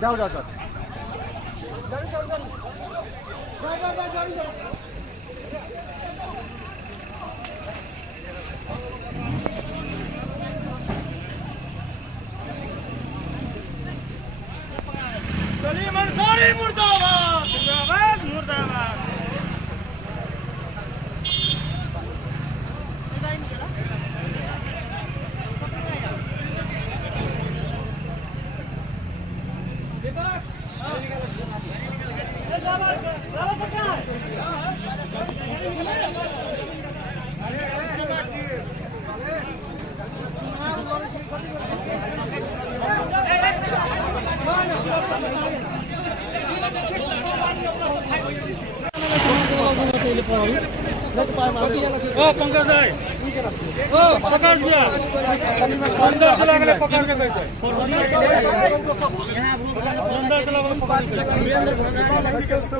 जाओ जाओ जाओ मुर्दाबाद मुर्दाबाद पंकज भाई पकड़ दिया पकड़ के गए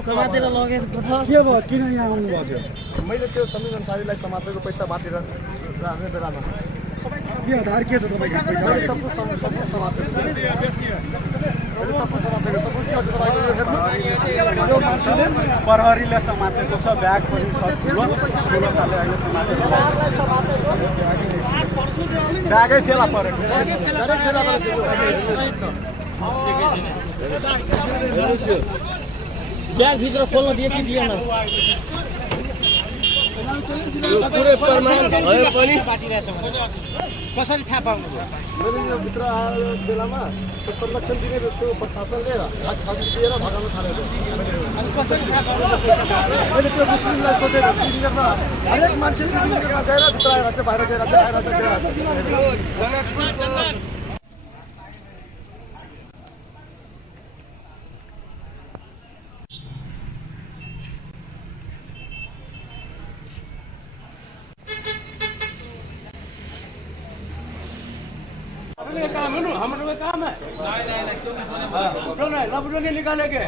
समातेर लगे के भयो किन यहाँ आउनु भयो त्यो मैले त्यो समीर अन्सारीलाई समातेको पैसा बाटेर राख्ने बेलामा के आधार के छ तपाईको पैसा सब कुछ समातेको मैले सब कुछ समातेको सब कुछ के छ तपाईको यो हेर्नु यो मान्छेले प्रहरीले समातेको छ ब्याग पनि छ ठुलो खाले अहिले समातेको ब्यागै फेला परेको डाइरेक्ट फेला परेको ब्याग भित्र खोल्न दिए कि दिएन पुरै प्रमाण भयो पनि कसरी थाहा पाउनुभयो मैले यो भित्र आएको बेलामा संरक्षण दिने त्यो प्रशासनले हात खाली दिएर भगाउन थालेको अनि कसरी थाहा पाउनुभयो मैले त्यो मुस्लिमलाई सोधेर तिनीहरूमा हरेक मान्छे तिनीहरूमा गएर भित्र आएर चाहिँ बाहिर गएर चाहिँ काम है ना हमारे काम है नहीं क्यों नहीं लबड़ों ने निकाले के